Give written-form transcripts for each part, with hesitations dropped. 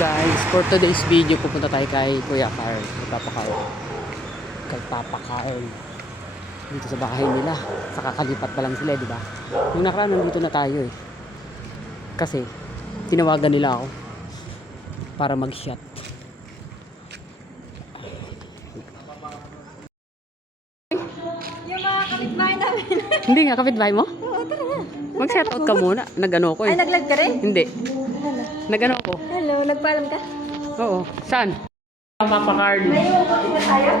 Guys, for today's video pupunta tayo kay Kuya Carl, kay Papa Carl dito sa bahay nila. Sa kakalipat pa lang sila, di ba? Yung nakaraan nandito na tayo eh, kasi tinawagan nila ako para mag-shot. Yung mga kapitbahay namin. Hindi nga, kapitbahay mo? Oo, tara na. Mag-shoutout ka muna. Nag-ano ko eh. Ay, nag-live ka rin? Hindi. Nag-ano ko? Hello, nagpaalam ka? Oo. Saan? Papa Carl. May iuutin na tayo?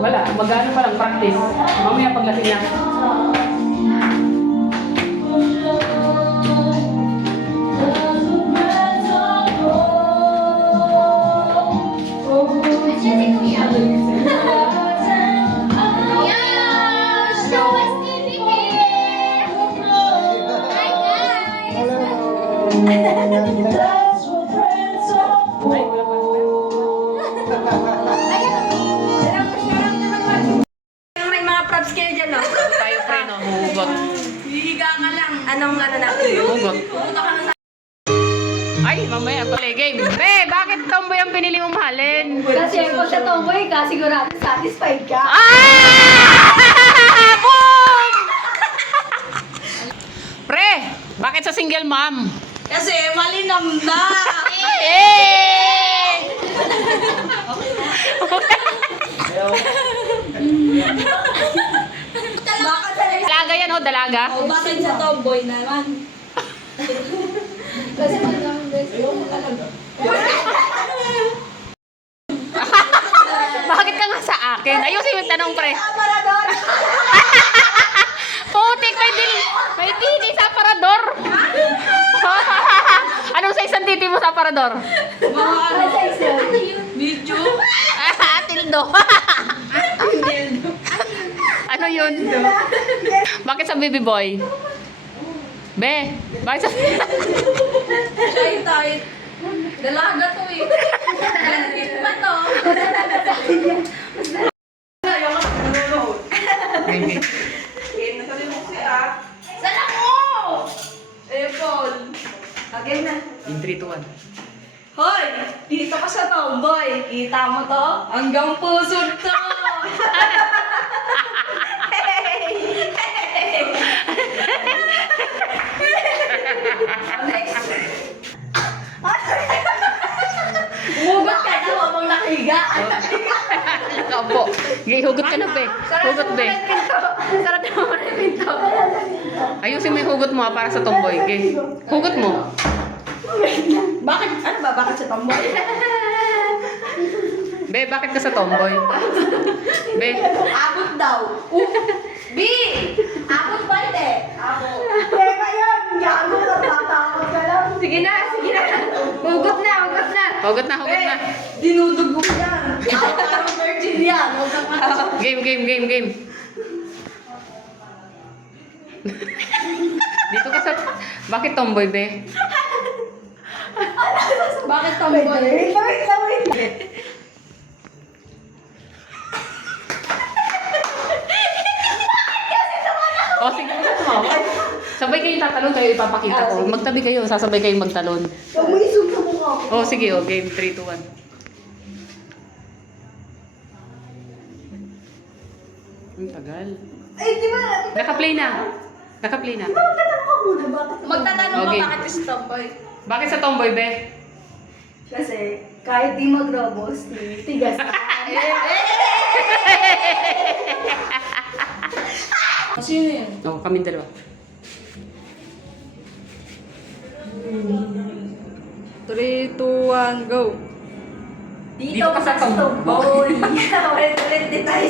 Wala. Mag-ano pa lang, practice. Mamaya paglasing na. May mga props kayo dyan, no? Tayo pre, no? Hugot. Hihiga ka lang. Anong ano natin? Hugot. Pumunta ka na sa... Ay, mamaya tuloy game. Be, bakit tomboy ang pinili mong mahalin? Kasi kung sa tomboy ka, sigurado satisfied ka. Ah! Boom! Pre, bakit sa single mom? Kasi malinam na. Eh! Dalaga yan o, dalaga? O bakit sa tomboy naman? Kasi malinam Bakit ka nga sa akin? Ayusin yung tanong, pre. Aparador! Putik, may titi sa aparador. Anong size ang titi mo sa aparador? Mga ano? Video? Tildo. Ano yun? Bakit sa baby boy? Be, bakit sa... Shy tight. Dalaga to eh. Dalaga pa to. Sana mo! Eh, Paul. Again na. In 3, 2, 1. Hoy! Dito ka sa tomboy. Kita mo to? Hanggang puso to. Next. Umugot ka na habang nakahiga. Kapo. Hugot ka na, be. Hugot, be. Sarap naman ang pinto. Ayusin mo yung hugot mo para sa tomboy. Okay? Hugot mo. Bakit? Ano ba? Bakit sa tomboy? Be, bakit ka sa tomboy? Be. Abot daw. B! Abot ba hindi? Abot. Teka yun! Gago na tatakot ka lang. Sige na, sige na. Hugot na, hugot na. Hugot na, hugot na. Dinudugog yan. Parang virgin yan. Huwag kang matawag. Game, game, game, game. Dito ka sa... Bakit tomboy, be? Bakit tomboy? Wait lang. O, sige, tumawa. Sabay kayong tatalon, kayo ipapakita ko. Magtabi kayo, sasabay kayong magtalon. Umisog sa mukha ko. O, sige, o, game 3, 2, 1. Ang tagal. Ay, di ba? Naka-play na. Naka-play na. Magtatanong ka muna, bakit? Magtatanong Okay. ka bakit sa tomboy? Bakit sa tomboy, be? Kasi kahit di mag-robos, tigas ka. Sino yun? O, kaming dalawa. 3, 2, 1, go! Dito ka sa tomboy. Ulit-ulit din tayo.